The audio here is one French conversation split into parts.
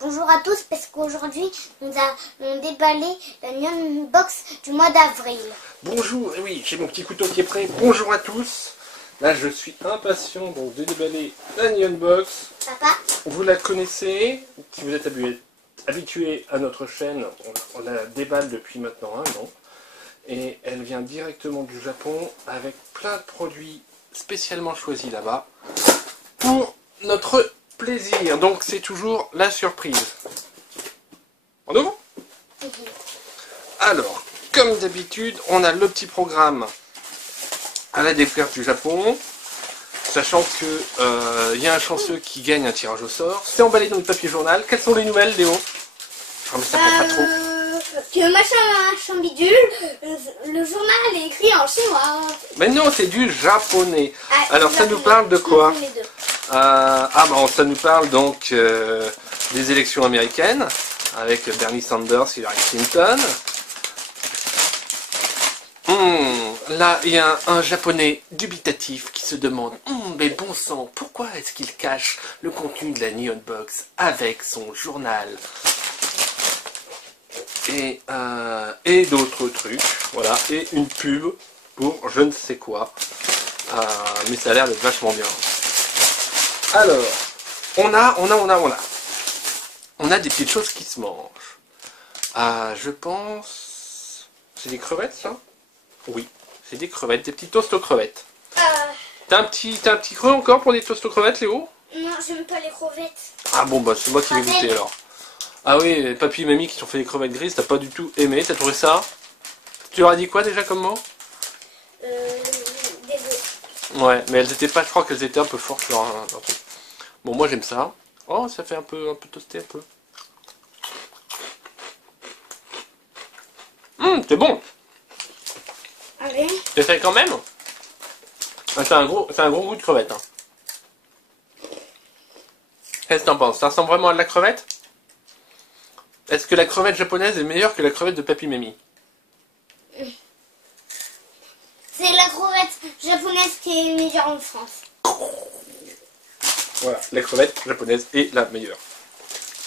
Bonjour à tous, parce qu'aujourd'hui nous allons déballer la Neon Box du mois d'avril. Bonjour, oui, j'ai mon petit couteau qui est prêt. Bonjour à tous. Là, je suis impatient donc de déballer la Neon Box. Papa, Vous la connaissez, si vous êtes habitué à notre chaîne, on la déballe depuis maintenant 1 an. Et elle vient directement du Japon avec plein de produits spécialement choisis là-bas pour notre plaisir. Donc c'est toujours la surprise. On ouvre ? Alors, comme d'habitude, on a le petit programme à la découverte du Japon, sachant que y a un chanceux qui gagne un tirage au sort. C'est emballé dans le papier journal. Quelles sont les nouvelles, Léo? Oh, mais ça prend pas trop. que machin bidule, le journal est écrit en chinois. Mais non, c'est du japonais. Ah, Alors, ça nous parle de quoi? Les deux. Ça nous parle donc des élections américaines avec Bernie Sanders et Hillary Clinton. Là, il y a un japonais dubitatif qui se demande mais bon sang, pourquoi est-ce qu'il cache le contenu de la Neon Box avec son journal et d'autres trucs, voilà, et une pub pour je ne sais quoi, mais ça a l'air d'être vachement bien. Alors, on a des petites choses qui se mangent. Je pense, c'est des crevettes ça? Oui, c'est des crevettes, des petits toasts aux crevettes. T'as un petit creux encore pour des toasts aux crevettes, Léo? Non, j'aime pas les crevettes. Ah bon, bah c'est moi qui vais goûter alors. Ah oui, papy et mamie qui t'ont fait des crevettes grises, t'as pas du tout aimé, t'as trouvé ça? Tu leur as dit quoi déjà comme mot? Des œufs. Ouais, mais elles étaient pas, je crois qu'elles étaient un peu fortes leur truc. Bon, moi j'aime ça. Oh, ça fait un peu toasté un peu. C'est bon. Allez. T'essayes quand même? C'est un gros goût de crevette. Hein. Qu'est-ce que t'en penses? Ça ressemble vraiment à de la crevette? Est-ce que la crevette japonaise est meilleure que la crevette de papy mamie? C'est la crevette japonaise qui est meilleure en France. Voilà, la crevette japonaise est la meilleure.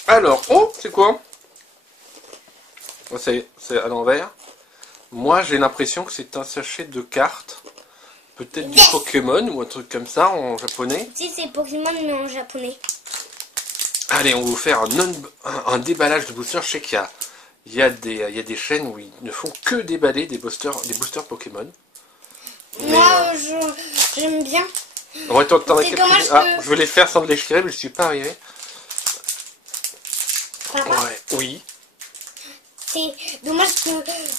Alors, oh, c'est quoi? C'est à l'envers. Moi, j'ai l'impression que c'est un sachet de cartes. Peut-être du Pokémon ou un truc comme ça en japonais. Si, c'est Pokémon mais en japonais. Allez, on va vous faire un déballage de boosters. Je sais qu'il y a des chaînes où ils ne font que déballer des boosters Pokémon. Moi, j'aime bien. Ouais, t'en as C'est quelques... comment je veux les faire sans les déchirer, mais je suis pas arrivé. Papa, Ouais, oui. c'est dommage que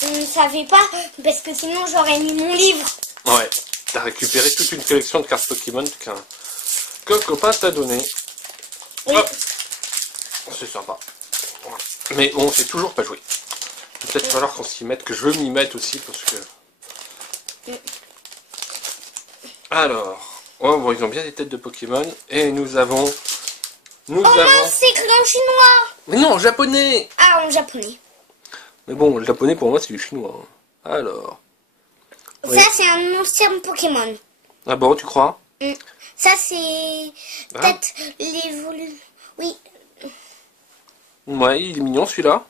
je ne savais pas, parce que sinon j'aurais mis mon livre. Ouais, t'as récupéré toute une collection de cartes Pokémon qu'un copain t'a donné. Oui. Hop. C'est sympa. Mais on sait toujours pas jouer. Il va peut-être falloir qu'on s'y mette, que je m'y mette aussi, parce que... Alors, oh, bon, ils ont bien des têtes de Pokémon, et nous avons... C'est écrit en chinois. Mais non, en japonais. Ah, en japonais. Mais bon, le japonais pour moi c'est du chinois. Hein. Alors... Oui. Ça, c'est un ancien Pokémon. Ah bon, tu crois? Ça, c'est peut-être l'évolution. Oui. Ouais, il est mignon celui-là.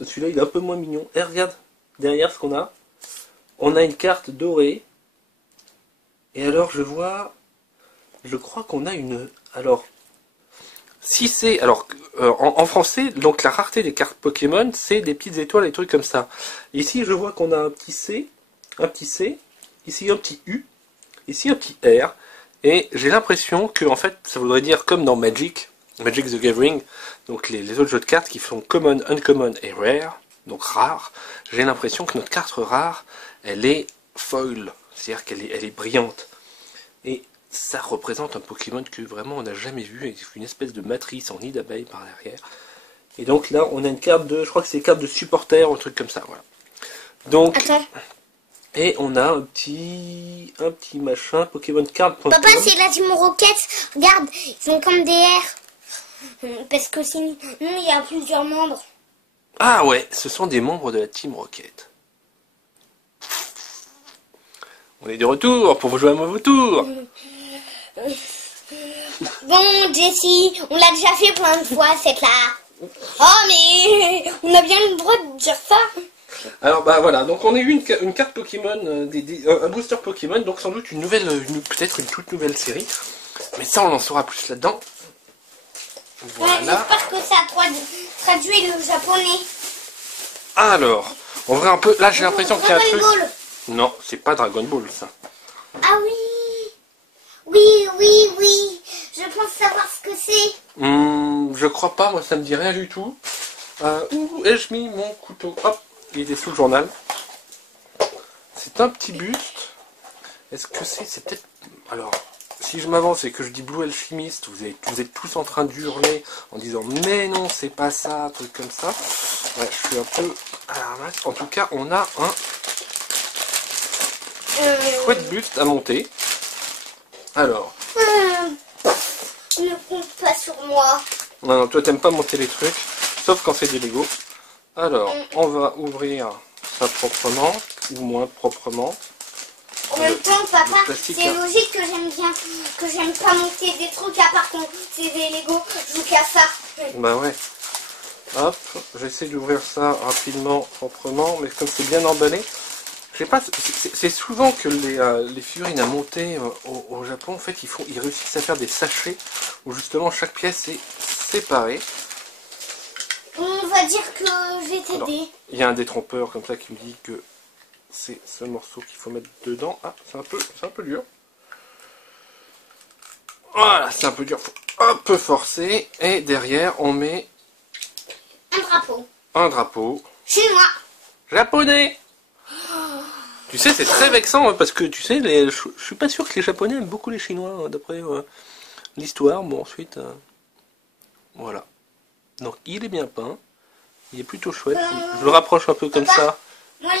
Celui-là, il est un peu moins mignon. Et regarde, derrière ce qu'on a. On a une carte dorée. Et alors, je crois qu'on a une... Alors, si c'est... Alors, en français, donc la rareté des cartes Pokémon, c'est des petites étoiles et des trucs comme ça. Ici, je vois qu'on a un petit C. Ici, un petit U. Ici, un petit R. Et j'ai l'impression que, en fait, ça voudrait dire comme dans Magic the Gathering, donc les autres jeux de cartes qui font Common, Uncommon et Rare, donc rare, j'ai l'impression que notre carte rare, elle est foil, c'est-à-dire qu'elle est brillante. Et ça représente un Pokémon que vraiment on n'a jamais vu, avec une espèce de matrice en nid d'abeille par derrière. Et donc là, on a une carte de, je crois que c'est une carte de supporter, ou un truc comme ça, voilà. Donc, Attends. et on a un petit machin, Pokémon Card. Papa, c'est la Team Rocket. Regarde, ils sont comme des R. Parce que sinon, il y a plusieurs membres. Ah ouais, ce sont des membres de la Team Rocket. On est de retour pour vous jouer à mauvais tour. Bon, Jessie, on l'a déjà fait plein de fois, cette là. Oh, mais on a bien le droit de dire ça. Alors bah voilà, donc on a eu une carte Pokémon, un booster Pokémon, donc sans doute peut-être une toute nouvelle série. Mais ça on en saura plus là-dedans. Ouais, j'espère que ça traduit le japonais. Alors, on va un peu. Là j'ai l'impression qu'il y a un truc. Dragon Ball. Non, c'est pas Dragon Ball ça. Ah oui. Oui. Je pense savoir ce que c'est. Je crois pas, moi ça me dit rien du tout. Où ai-je mis mon couteau? Hop, il est sous le journal. C'est un petit buste. Est-ce que c'est peut-être... Alors, si je m'avance et que je dis Blue Alchemist, vous êtes tous en train d'hurler en disant mais non, c'est pas ça, un truc comme ça. Ouais, je suis un peu à la ramasse. En tout cas, on a un chouette buste à monter. Alors... Ne compte pas sur moi. Non, toi t'aimes pas monter les trucs, sauf quand c'est des Lego. Alors, on va ouvrir ça proprement, ou moins proprement. En même temps, papa, plastique, c'est hein. logique que j'aime pas monter des trucs à part quand c'est des Lego. Je joue qu'à ça. Bah ouais. Hop, j'essaie d'ouvrir ça rapidement, proprement, mais comme c'est bien emballé, je sais pas, c'est souvent que les figurines à monter au Japon, en fait, ils réussissent à faire des sachets où justement chaque pièce est séparée. On va dire que je vais t'aider. Il y a un détrompeur comme ça qui me dit que c'est ce morceau qu'il faut mettre dedans. Ah, c'est un peu dur. Voilà, c'est un peu dur. Faut un peu forcer. Et derrière, on met Un drapeau. un drapeau Chinois. japonais. Tu sais, c'est très vexant hein, parce que tu sais, je suis pas sûr que les Japonais aiment beaucoup les Chinois hein, d'après l'histoire. Bon, ensuite, voilà. Donc, il est bien peint. Il est plutôt chouette. Je le rapproche un peu comme ça. Moi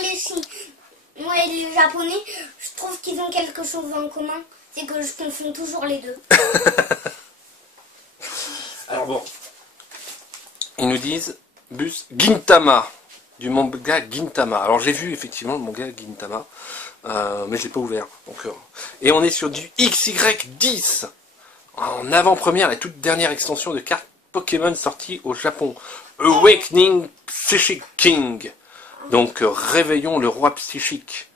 et les Japonais, je trouve qu'ils ont quelque chose en commun. C'est que je confonds toujours les deux. Alors bon, ils nous disent bus Gintama, du manga Gintama. Alors j'ai vu effectivement le manga Gintama, mais je l'ai pas ouvert. Donc, et on est sur du XY10, en avant-première, la toute dernière extension de cartes Pokémon sortie au Japon. Awakening Psychic King. Donc réveillons le roi psychique.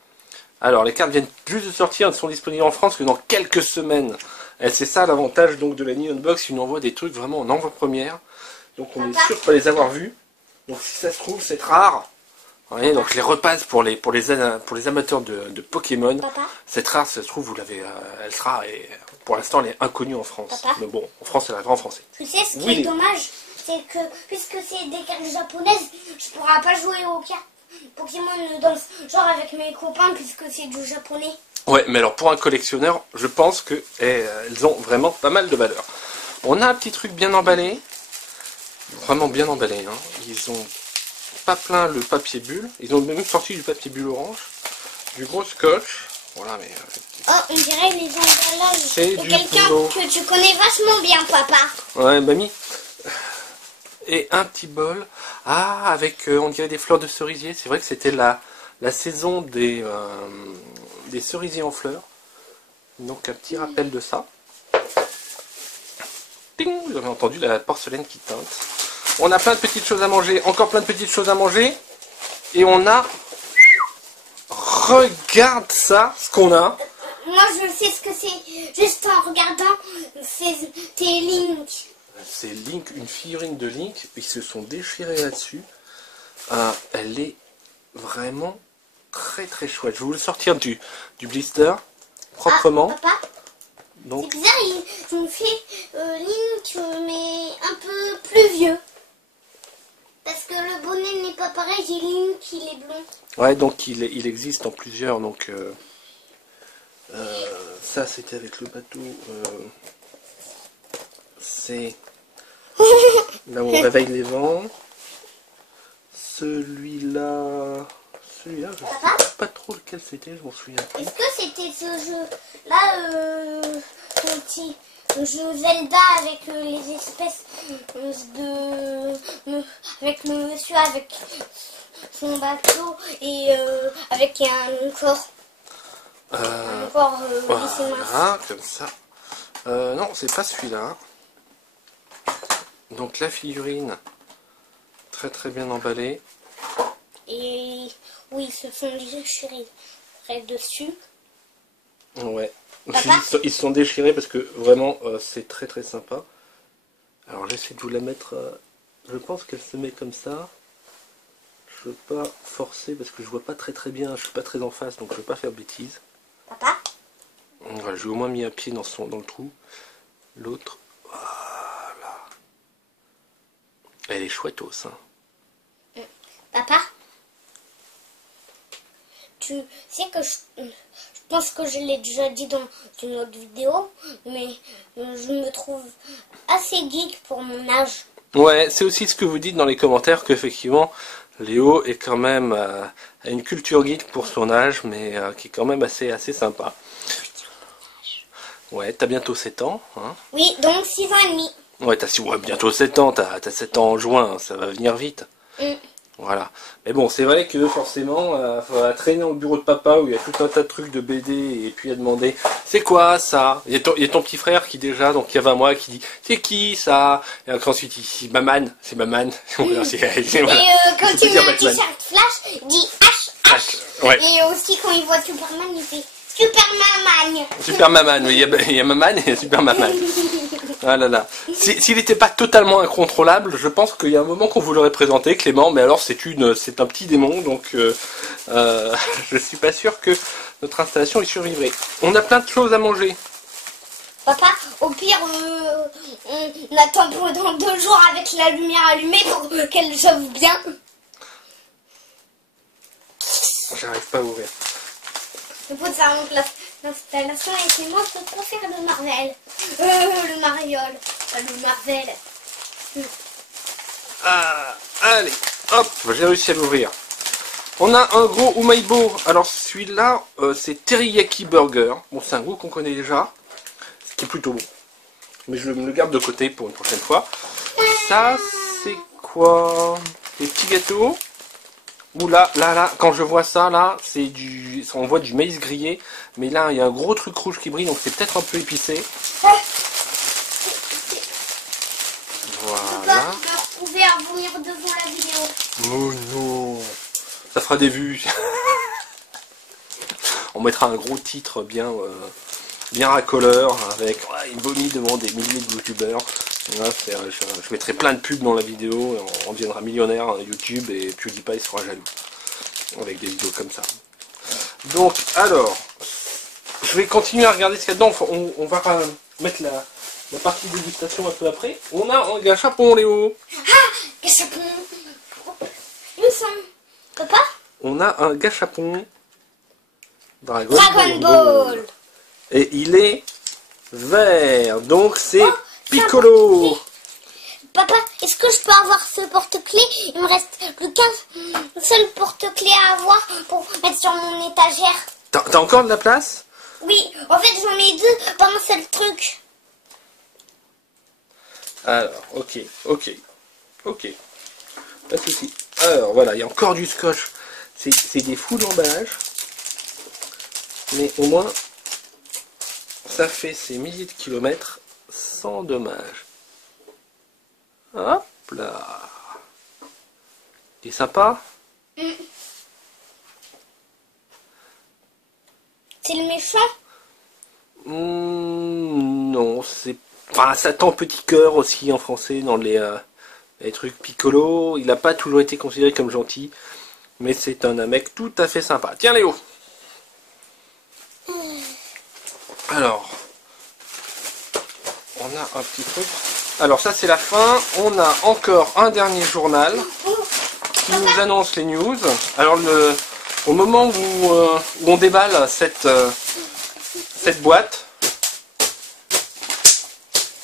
Alors les cartes viennent juste de sortir, elles sont disponibles en France que dans quelques semaines. Et c'est ça l'avantage donc de la Neon Box, ils nous envoient des trucs vraiment en avant-première. Donc on est sûr de pas les avoir vus. Donc si ça se trouve c'est rare. Vous voyez, donc je les repasse pour les amateurs de Pokémon. Papa. Cette rare, ça se trouve, vous l'avez, elle sera, et pour l'instant elle est inconnue en France. Papa. Mais bon, en France elle arrivera en français. Tu sais ce qui Oui. est dommage, c'est que puisque c'est des cartes japonaises, je pourrai pas jouer aux cartes Pokémon dans genre avec mes copains puisque c'est du japonais. Ouais, mais alors pour un collectionneur, je pense que elles ont vraiment pas mal de valeur. On a un petit truc bien emballé, vraiment bien emballé. Hein. Ils ont pas plein le papier bulle, ils ont même sorti du papier bulle orange, du gros scotch. Voilà, mais Oh, on dirait les emballages c'est de du quelqu'un boulot. que tu connais vachement bien, papa. Ouais, mamie. Et un petit bol. Ah, avec, on dirait des fleurs de cerisier. C'est vrai que c'était la saison des cerisiers en fleurs. Donc un petit rappel de ça. Ting, vous avez entendu la porcelaine qui teinte. On a plein de petites choses à manger. Encore plein de petites choses à manger. Et on a... Regarde ça, ce qu'on a. Moi, je sais ce que c'est. Juste en regardant tes links. C'est Link, une figurine de Link. Ils se sont déchirés là-dessus. Elle est vraiment très très chouette. Je vais vous le sortir du blister proprement. Ah, papa, Donc, c'est bizarre, ils ont fait Link, mais un peu plus vieux. Parce que le bonnet n'est pas pareil, et Link, il est blond. ouais, donc il existe en plusieurs. Donc, ça c'était avec le bateau. C'est là où on réveille les vents. Celui-là, je ne sais pas trop lequel c'était, je m'en souviens plus. Est-ce que c'était ce jeu-là, petit jeu Zelda avec les espèces avec le monsieur avec son bateau et avec un corps. Un corps Voilà, comme ça. Non, c'est pas celui-là. Donc la figurine, très très bien emballée. Et oui, ce sont les déchirés dessus. Ouais. Papa Ils se sont déchirés parce que vraiment c'est très très sympa. Alors j'essaie de vous la mettre. Je pense qu'elle se met comme ça. Je veux pas forcer parce que je vois pas très très bien. Je suis pas très en face donc je veux pas faire de bêtises. Papa? Voilà, j'ai au moins mis un pied dans le trou. L'autre, voilà. Elle est chouettos, hein. Papa? Tu sais que je pense que je l'ai déjà dit dans une autre vidéo, mais je me trouve assez geek pour mon âge. Ouais, c'est aussi ce que vous dites dans les commentaires qu'effectivement Léo est quand même a une culture geek pour son âge, mais qui est quand même assez sympa. Ouais, t'as bientôt 7 ans, hein. Oui, donc 6 ans et demi. Ouais, ouais, bientôt 7 ans, t'as 7 ans en juin, ça va venir vite. Voilà. Mais bon, c'est vrai que forcément, faut traîner au bureau de papa où il y a tout un tas de trucs de BD et puis à demander c'est quoi ça? Il y a ton petit frère qui déjà, donc il y a 20 mois, qui dit c'est qui ça? Et ensuite il dit Maman, c'est Maman. Voilà, Et quand il met un t-shirt Flash, il dit H. Ouais. Et aussi quand il voit Superman, il fait Superman. Superman, oui, il y a Maman et Superman. Ah là là. S'il n'était pas totalement incontrôlable, je pense qu'il y a un moment qu'on vous l'aurait présenté, Clément, mais alors c'est un petit démon, donc je suis pas sûr que notre installation y survivrait. On a plein de choses à manger. Papa, au pire, on attend pendant 2 jours avec la lumière allumée pour qu'elle chauffe bien. J'arrive pas à ouvrir. Je pose ça en place. L'installation et c'est moi pour concert de Marvel. Le Mariole. Le Marvel. Ah, allez, hop, j'ai réussi à l'ouvrir. On a un gros Umaibo. Alors celui-là, c'est Teriyaki Burger. Bon, c'est un goût qu'on connaît déjà, ce qui est plutôt bon. Mais je me le garde de côté pour une prochaine fois. Ça, c'est quoi? Des petits gâteaux. Ouh là, quand je vois ça, là, on voit du maïs grillé. Mais là, il y a un gros truc rouge qui brille, donc c'est peut-être un peu épicé. Voilà. Papa, je me retrouvais à vomir devant la vidéo. Oh non, ça fera des vues. On mettra un gros titre bien racoleur avec il vomit devant des milliers de youtubeurs. Je mettrai plein de pubs dans la vidéo et on deviendra millionnaire à YouTube et PewDiePie sera jaloux avec des vidéos comme ça. Donc alors, je vais continuer à regarder ce qu'il y a dedans. On va mettre la partie dégustation un peu après. On a un gâchapon, Léo. Ah, gâchapon. Où sont Papa? On a un gâchapon Dragon Ball. Et il est vert, donc c'est Oh, Piccolo. Papa, est-ce que je peux avoir ce porte-clés? Il me reste plus qu'un seul porte-clés à avoir pour mettre sur mon étagère. T'as encore de la place? Oui, en fait j'en ai 2 pendant un seul truc. Alors, ok. Pas de soucis. Alors voilà, il y a encore du scotch. C'est des fous d'emballage. Mais au moins, ça fait ces milliers de kilomètres sans dommage. Hop là. C'est sympa. C'est le méchant? Non, c'est... Enfin, Satan Petit Cœur aussi en français dans les trucs Piccolo. Il n'a pas toujours été considéré comme gentil. Mais c'est un mec tout à fait sympa. Tiens Léo. Alors, on a un petit truc. Alors ça c'est la fin. On a encore un dernier journal qui nous annonce les news. Alors au moment où on déballe cette boîte,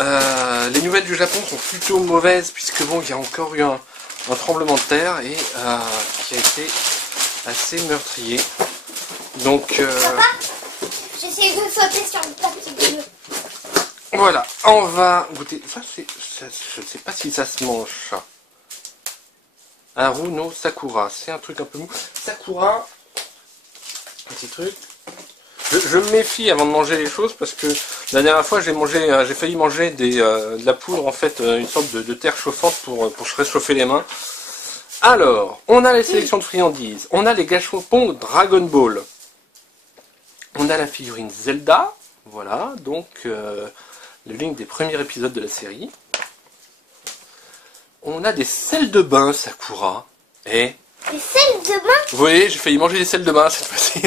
les nouvelles du Japon sont plutôt mauvaises puisque bon, il y a encore eu un tremblement de terre et qui a été assez meurtrier. Donc Papa, j'essaie de sauter sur le papier bleu. voilà, on va goûter. Ça, je ne sais pas si ça se mange ça. Haru no Sakura, c'est un truc un peu mou. Sakura, petit truc. Je me méfie avant de manger les choses parce que La dernière fois, j'ai failli manger de la poudre, en fait, une sorte de terre chauffante pour se réchauffer les mains. Alors, on a les sélections de friandises, on a les gâchons Dragon Ball, on a la figurine Zelda, voilà, donc le link des premiers épisodes de la série. On a des sels de bain Sakura, et... Des sels de bain? Vous voyez, j'ai failli manger des sels de bain cette fois-ci.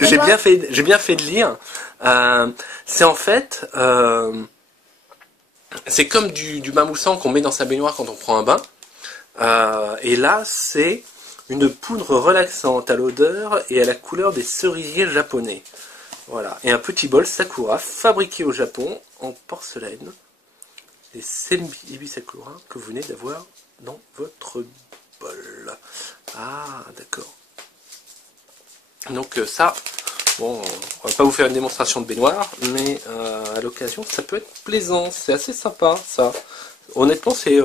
J'ai bien fait de lire. C'est en fait... c'est comme du bain moussant qu'on met dans sa baignoire quand on prend un bain. Et là, c'est une poudre relaxante à l'odeur et à la couleur des cerisiers japonais. Voilà. Et un petit bol Sakura, fabriqué au Japon, en porcelaine. Les Senbi Sakura que vous venez d'avoir dans votre bol. Ah, d'accord. Donc ça, bon, on va pas vous faire une démonstration de baignoire, mais à l'occasion, ça peut être plaisant. C'est assez sympa, ça. Honnêtement, c'est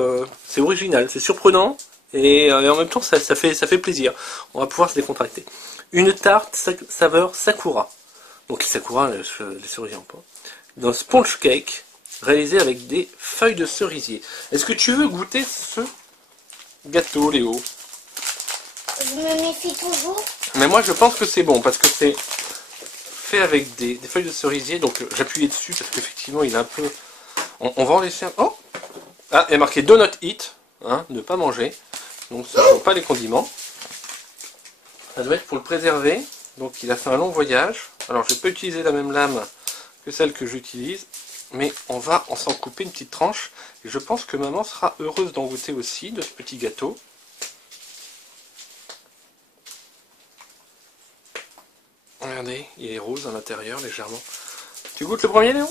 original, c'est surprenant, et en même temps, ça fait plaisir. On va pouvoir se décontracter. Une tarte saveur Sakura. Donc Sakura, les cerisiers en pain. D'un sponge cake, réalisé avec des feuilles de cerisier. Est-ce que tu veux goûter ce gâteau, Léo? Je me méfie toujours. Mais moi, je pense que c'est bon, parce que c'est fait avec des feuilles de cerisier. Donc j'appuyais dessus, parce qu'effectivement, il est un peu... On va en laisser un... Oh! Ah, il y a marqué Do not eat, hein, ne pas manger. Donc ça ne faut pas les condiments. Ça doit être pour le préserver. Donc il a fait un long voyage. Alors je ne vais pas utiliser la même lame que celle que j'utilise. Mais on va s'en couper une petite tranche. Et je pense que maman sera heureuse d'en goûter aussi, de ce petit gâteau. Regardez, il est rose à l'intérieur, légèrement. Tu goûtes le premier, Léon?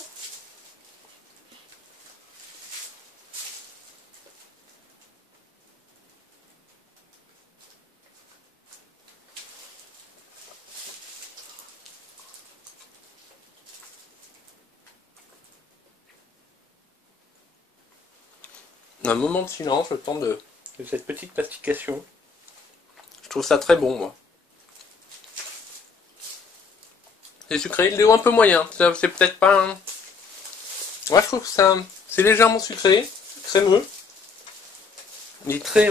Un moment de silence, le temps de cette petite mastication. Je trouve ça très bon, moi. C'est sucré, Léo un peu moyen. C'est peut-être pas un... Moi, je trouve que c'est légèrement sucré, crémeux. Il est très...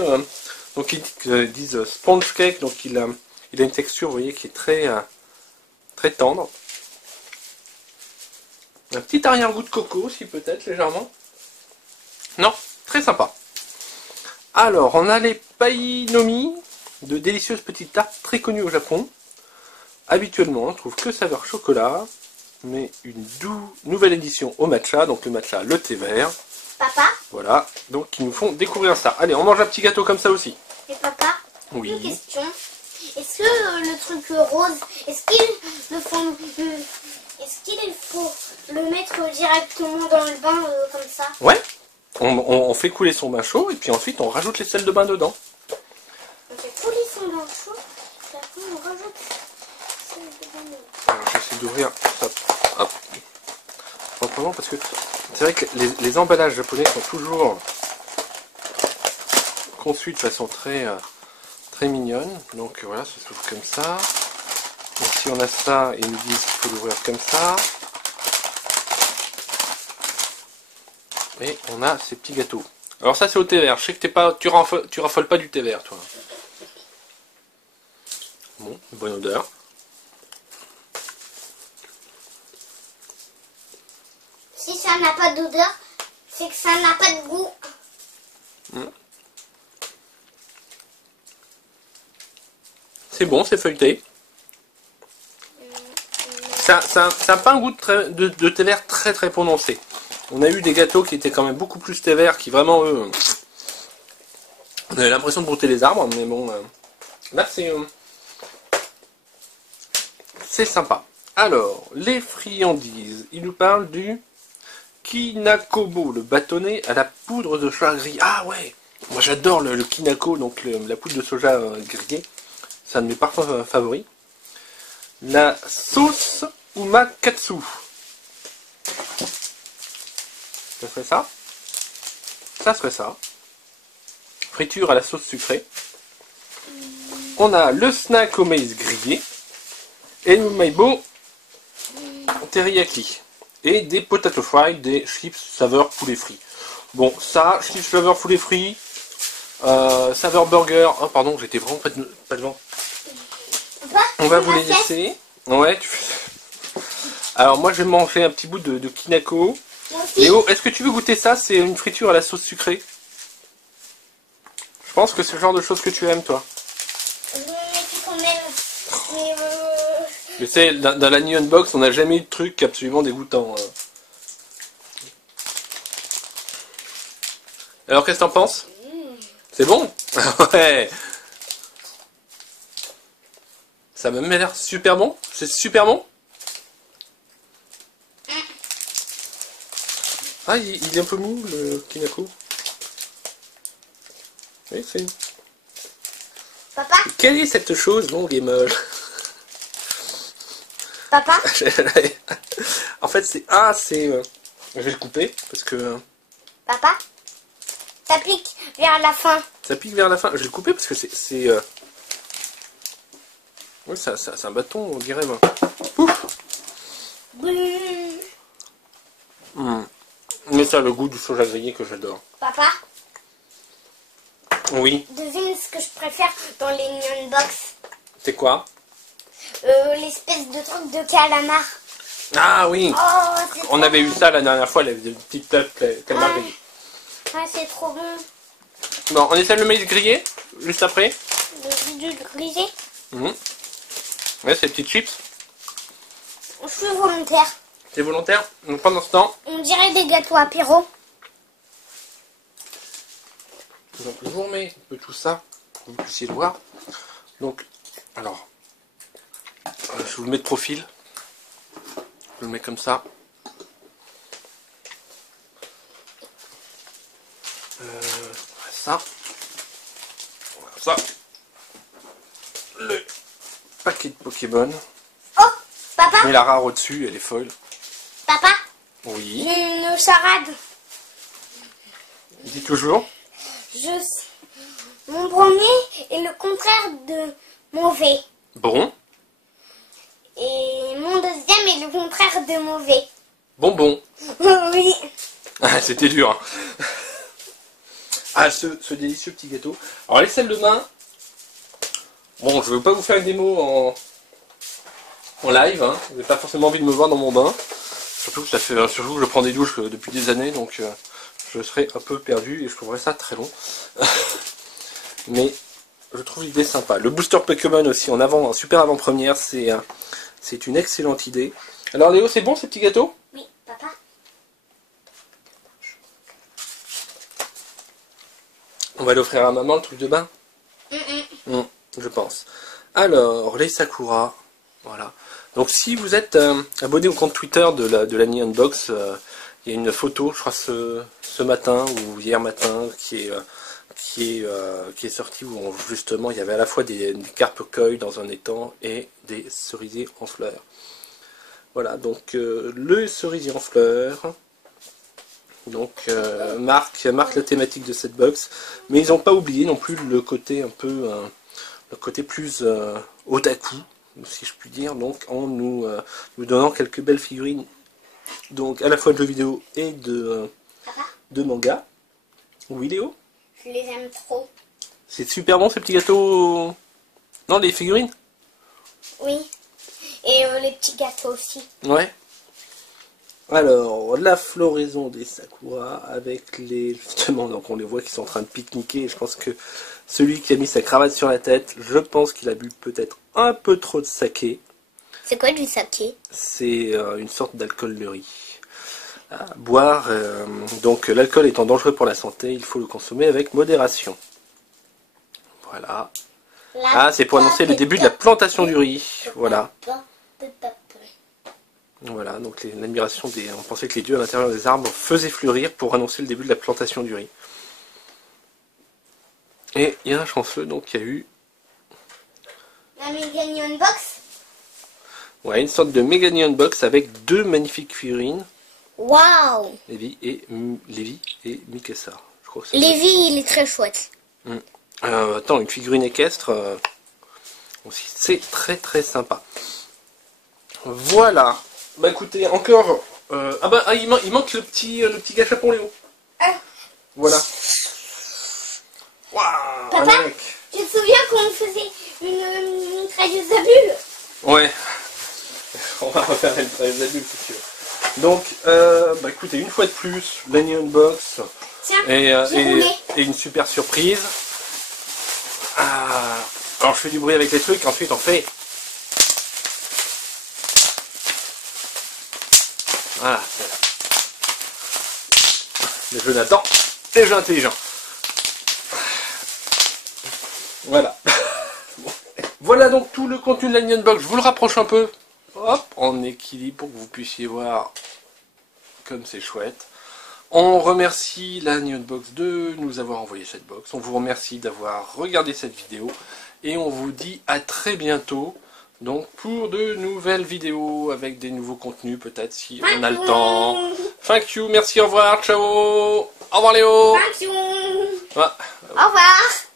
donc ils disent sponge cake, donc il a une texture, vous voyez, qui est très tendre. Un petit arrière-goût de coco aussi, peut-être, légèrement. Non, très sympa. Alors, on a les painomi, de délicieuses petites tartes très connues au Japon. Habituellement, on ne trouve que saveur chocolat, mais une nouvelle édition au matcha, donc le matcha, le thé vert. Papa? Voilà, donc ils nous font découvrir ça. Allez, on mange un petit gâteau comme ça aussi. Et papa? Oui. Une question. Est-ce que le truc rose, est-ce qu'il faut le mettre directement dans le bain comme ça? Ouais, on fait couler son bain chaud, et puis ensuite on rajoute les sels de bain dedans. On fait couler son bain chaud, et après on rajoute les sels de bain dedans. Alors j'essaie d'ouvrir ça. Hop. Proprement, parce que c'est vrai que les emballages japonais sont toujours conçus de façon très mignonne. Donc voilà, ça s'ouvre comme ça. Ici on a ça, et ils nous disent qu'il faut l'ouvrir comme ça. Et on a ces petits gâteaux. Alors ça c'est au thé vert. Je sais que tu raffoles pas du thé vert, toi. Bon, bonne odeur. Si ça n'a pas d'odeur, c'est que ça n'a pas de goût. C'est bon, c'est feuilleté. Ça n'a pas un goût de thé vert très prononcé. On a eu des gâteaux qui étaient quand même beaucoup plus thé vert, qui vraiment, eux, on avait l'impression de brouter les arbres, mais bon, là c'est sympa. Alors, les friandises, il nous parle du Kinakobo, le bâtonnet à la poudre de soja grillé. Ah ouais, moi j'adore le kinako, donc la poudre de soja grillée. C'est un de mes parfums favoris. La sauce umakatsu. Ça serait ça. Ça serait ça. Friture à la sauce sucrée. On a le snack au maïs grillé. Et le maibo teriyaki. et des potato fries, des chips saveur poulet frit. Bon, ça, chips saveur poulet frit, saveur burger. Oh, pardon, j'étais vraiment pas devant. On va vous les laisser. Ouais, tu fais... Alors, moi, je vais manger un petit bout de Kinako. Léo, est-ce que tu veux goûter ça? C'est une friture à la sauce sucrée. Je pense que c'est le genre de choses que tu aimes, toi. Mais tu sais, dans la New Unbox, on n'a jamais eu de truc absolument dégoûtant. Alors, qu'est-ce que t'en penses? C'est bon? Ouais. Ça m'a même l'air super bon. C'est super bon. Ah, il est un peu mou, le Kinako. Oui, c'est... Papa? Quelle est cette chose longue et molle? Papa? En fait, c'est... Ah, c'est... Je vais le couper, parce que... Papa? Ça pique vers la fin. Ça pique vers la fin. Je vais le couper, parce que c'est... Oui, c'est un bâton, on dirait. Moi. Ouf. Mais ça a le goût du soja grillé que j'adore. Papa? Oui. Devine ce que je préfère dans les New Unbox. C'est quoi? L'espèce de truc de calamar. Ah oui. Oh, on avait eu ça la dernière fois, les petites calamars grillés. Ah, c'est trop bon. Bon, on essaie le maïs grillé, juste après. Le grillé. Ouais, c'est les petites chips. Je suis volontaire. C'est volontaire. Donc pendant ce temps... On dirait des gâteaux apéro. Donc je vous remets un peu tout ça, pour que vous puissiez le voir. Donc, alors, je vous le mets de profil. Je le mets comme ça. Ça. Voilà, ça. Le paquet de Pokémon. Oh, papa? Mais la rare au-dessus, elle est folle. Papa? Oui. J'ai une charade. Dis toujours. Mon premier est le contraire de mauvais. Bon. Et mon deuxième est le contraire de mauvais. Bonbon. Oui. Ah, c'était dur. Hein. Ah, ce délicieux petit gâteau. Alors, les selles de bain. Bon, je ne vais pas vous faire une démo en live. Hein. Vous n'avez pas forcément envie de me voir dans mon bain. Surtout que surtout que je prends des douches depuis des années. Donc, je serai un peu perdu et je trouverais ça très long. Mais je trouve l'idée sympa. Le booster Pokémon aussi en super avant-première, c'est une excellente idée. Alors Léo, c'est bon ces petits gâteaux? Oui, papa. On va l'offrir à maman, le truc de bain? Je pense. Alors, les Sakura, voilà. Donc si vous êtes abonné au compte Twitter de la New Unbox, il y a une photo, je crois ce matin ou hier matin, qui est sortie où justement il y avait à la fois des carpes Pokémon dans un étang et des cerisiers en fleurs. Voilà, donc le cerisier en fleurs. Donc marque la thématique de cette box, mais ils n'ont pas oublié non plus le côté un peu le côté plus otaku, si je puis dire, donc en nous donnant quelques belles figurines, donc à la fois de jeux vidéo et de manga. Oui Léo? Je les aime trop. C'est super bon ces petits gâteaux. Non, les figurines? Oui. Et les petits gâteaux aussi. Ouais. Alors, la floraison des Sakura avec les... Justement, donc on les voit qui sont en train de pique-niquer. Je pense que celui qui a mis sa cravate sur la tête, je pense qu'il a bu peut-être un peu trop de saké. C'est quoi du saké? C'est une sorte d'alcool de riz. À boire, donc l'alcool étant dangereux pour la santé, il faut le consommer avec modération. Voilà. Ah, c'est pour annoncer le début de la plantation du riz. Voilà. Voilà, donc l'admiration des... On pensait que les dieux à l'intérieur des arbres faisaient fleurir pour annoncer le début de la plantation du riz. Et il y a un chanceux, donc il y a eu... La Mega New Unbox. Ouais, une sorte de Mega New Unbox avec deux magnifiques figurines. Waouh! Lévi et Mikasa. Je crois que c'est Lévi, il est très chouette. Attends, une figurine équestre, aussi, c'est très très sympa. Voilà. Bah écoutez, encore il manque le petit gâchapon Léo. Ah. Voilà. Waouh. Papa, tu te souviens qu'on faisait une trailleuse à bulles? Ouais. On va refaire une trailleuse à bulles si tu veux. Donc, écoutez, une fois de plus, l'Anion Box. Tiens, Et roulé. une super surprise. Alors je fais du bruit avec les trucs, ensuite on fait... Voilà. Les jeux Nathan, les jeux intelligents. Voilà. Voilà donc tout le contenu de l'Anion Box. Je vous le rapproche un peu. Hop, en équilibre pour que vous puissiez voir comme c'est chouette. On remercie la Neon Box de nous avoir envoyé cette box. On vous remercie d'avoir regardé cette vidéo. Et on vous dit à très bientôt. Donc pour de nouvelles vidéos avec des nouveaux contenus peut-être si on a le temps. Thank you, merci, au revoir, ciao. Au revoir Léo. Thank you. Ouais. Au revoir.